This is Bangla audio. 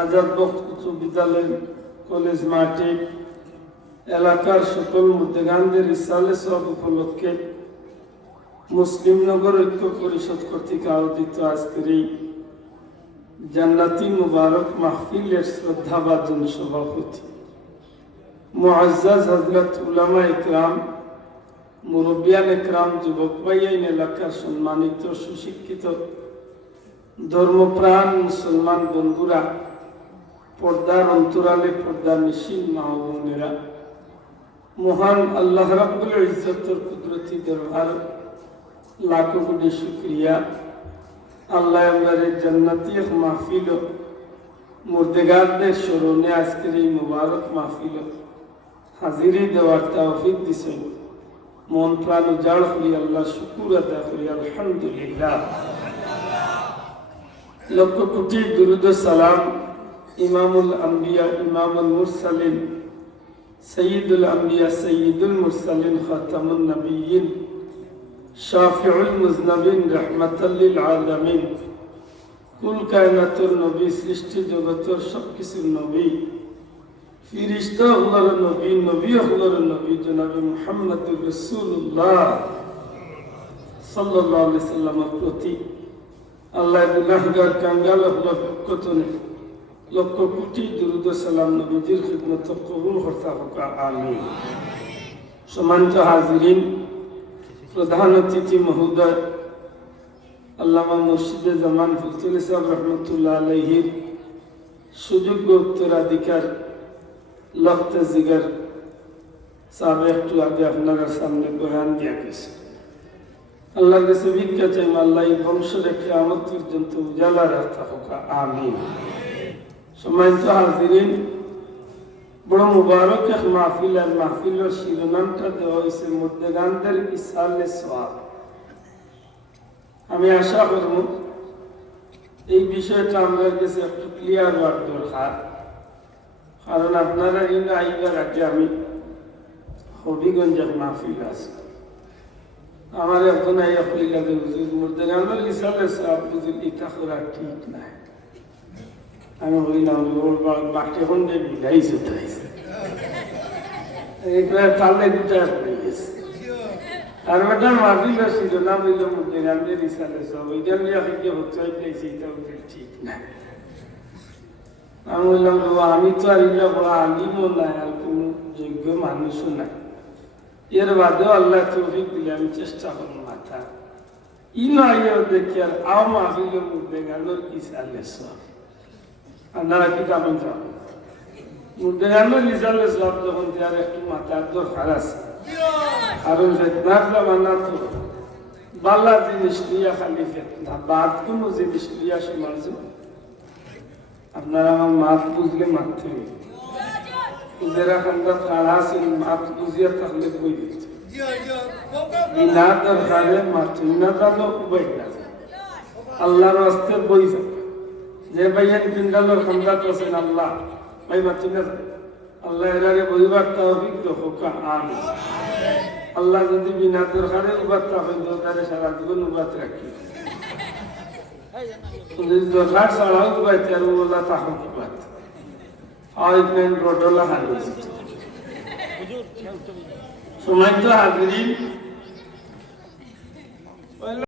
আজাদ বক্ত উচ্চ বিদ্যালয় কলেজ মাঠে এলাকার সকল মুর্দেগানদের ইসালে সব উপলক্ষে মুসলিম নগর ঐক্য পরিষদ কর্তৃক আয়োজিত আজকের এই জান্নাতি মুবারক মাহফিলের শ্রদ্ধাভাজন সভাপতি মুআজ্জাজ হযরত উলামা ইকরাম, মুরব্বিয়ান ইকরাম, যুবক ভাইয়াইন, এলাকার সম্মানিত সুশিক্ষিত ধর্মপ্রাণ মুসলমান বন্ধুরা, পর্দার অন্তরালে পর্দার নিশীন মা ও বোনেরা, মহান আল্লাহ রাব্বুল ইজ্জতের কুদরতি দরবার লাখো কোটি শুকরিয়া। আল্লাহ আমাদের জান্নাতি মাহফিল মুর্দেগারদের স্মরণে আজকের এই মুবারক মাহফিল হাজিরি দেওয়ার তৌফিক দিছেন। মন প্রাণ উজাড় করি আল্লাহ শুকুর আদায় করি আলহামদুলিল্লাহ। লক্ষ কোটি দুরুদ সালাম ইমামুল আম্বিয়া ইমামুল মুরসালিন সৈয়দুল আম্বিয়া সৈয়দুল মুরসালিন খাতামুন নবিয়্যিন শাফিউল মুজনবিন রাহমাতাল লিল আলামিন, কুল কায়নাতুর নবী, সৃষ্টি জগতের সবকিছুর নবী, ফিরিস্তা আল্লাহর নবী, নবী আল্লাহর নবী জনাবে মুহাম্মদুর রাসূলুল্লাহ সাল্লাল্লাহু আলাইহি সাল্লামের প্রতি আল্লাহ গুনাহগার কাঙ্গাল আল্লাহ পক্ষতনে লক্ষ কোটি দুরুদ সালাম নবীজির খিদমত কবুল করতে হোক আমিন। সম্মানিত হাজিরিন, প্রধান অতিথি মহোদয় আল্লামা মুর্শিদে জামান ফুলতুল ইসলাম রহমতুল্লাহ আলাইহির সুযোগ্য উত্তরাধিকার লখতে জিগার সাহেব একটু আগে আপনার সামনে বয়ান দিয়া গেছে। আল্লাহর কাছে ভিক্ষা চাই আল্লাহ এই বংশ রেখে আমার পর্যন্ত উজালা রাখতে হোক আমিন। সম্মানিত হাজিরিন, বড় মুবারক এক মাহফিল, আর মাহফিলের শিরোনামটা দেওয়া হয়েছে মুর্দেগানদের ইসালে সওয়াব। আমি আশা করব এই বিষয়টা আমার কাছে একটু ক্লিয়ার হওয়ার দরকার, কারণ আপনারা কিন্তু আইবার আগে আমি হবিগঞ্জের মাহফিল আছে, আমার এখন আইয়া কইলা যে হুজুর মুর্দেগানদের ইসালে সওয়াব বুঝি এটা করা ঠিক নাই। আমি বললাম বাকি এখন যে বিলাইছে তাইছে এগুলা তালে দুটা পড়ে গেছে। আর ওটা মাহফিল ছিল না বললাম মুর্দেগানদের ইসালে সওয়াব, ওইটা নিয়ে আজকে হচ্ছে এটা ঠিক না। আমি বললাম আমি তো আর এটা বড় আলিমও নাই, আর কোনো যোগ্য মানুষও নাই, এর বাদেও আল্লাহ তৌফিক দিলে আমি চেষ্টা করবো মাথা ই নয় দেখি আর আও মাহফিল মুর্দেগানদের ইসালে সওয়াব। আপনারা কি যাবেন যাবেন মুর্দেগানদের ইসালে সওয়াব যখন তার একটু মাথার দরকার আছে, কারণ ফেতনার জামানা তো বাল্লা জিনিস নিয়ে খালি ফেতনা, বাদ কোনো জিনিস নিয়ে সমাজ আপনারা আমার মাত বুঝলে মারতে হবে। যারা খান্দা খাড়া আছেন মাত বুঝিয়া থাকলে বই দিচ্ছে বিনা দরকারে মারতে না জানো উপায় না, আল্লাহর রাস্তে বই যাবে। যে ভাইয়ান পিন্ডালোর খান্দাত আছেন আল্লাহ ভাই মারতে না যাবে, আল্লাহ এরারে বইবার তৌফিক দাও আমিন। আল্লাহ যদি বিনা দরকারে উবাত রাখেন তো তারে সারা জীবন উবাত রাখি, দরকার ছাড়াও উবাইতে আর ওলা তাহক উবাত আইন রোডলা হারিয়েছে। সময় তো হাজিরিন,